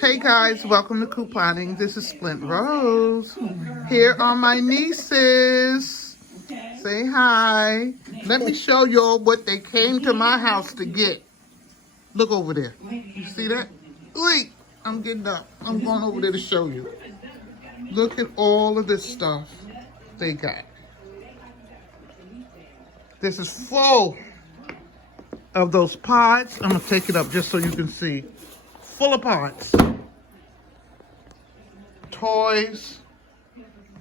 Hey guys, welcome to couponing. This is Splint Rose. Here are my nieces. Say hi. Let me show y'all what they came to my house to get. Look over there. You see that? Wait, I'm getting up. I'm going over there to show you. Look at all of this stuff they got. This is full of those pods. I'm going to take it up just so you can see. Full of pods. Toys.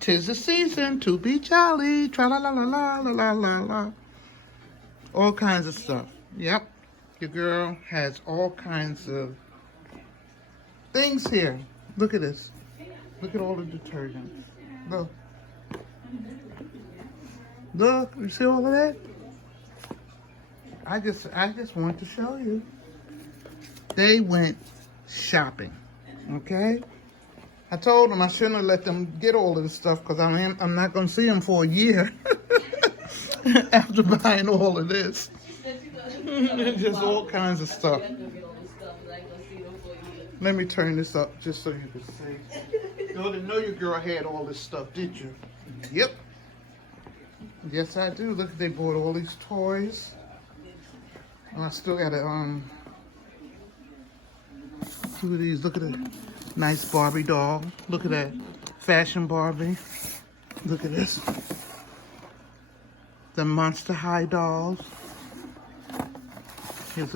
'Tis the season to be jolly. Tra-la-la-la-la-la-la-la. All kinds of stuff. Yep. Your girl has all kinds of things here. Look at this. Look at all the detergents. Look. Look. You see all of that? I just want to show you. They went shopping. Okay? I told them I shouldn't have let them get all of this stuff because I'm not going to see them for a year after buying all of this. Just all kinds of stuff. Let me turn this up just so you can see. You didn't know your girl had all this stuff, did you? Yep. Yes, I do. Look, they bought all these toys. And I still got to, two of these. Look at it. Nice Barbie doll. Look at that. Fashion Barbie. Look at this. The Monster High dolls. Here's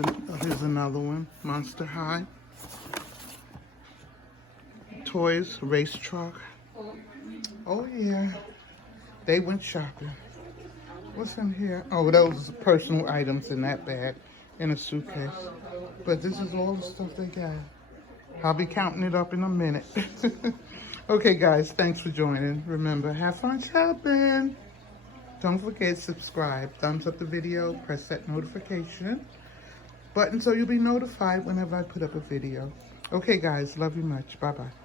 another one. Monster High. Toys. Race truck. Oh, yeah. They went shopping. What's in here? Oh, those are personal items in that bag. In a suitcase. But this is all the stuff they got. I'll be counting it up in a minute. Okay, guys, thanks for joining. Remember, have fun shopping. Don't forget to subscribe. Thumbs up the video. Press that notification button so you'll be notified whenever I put up a video. Okay, guys, love you much. Bye-bye.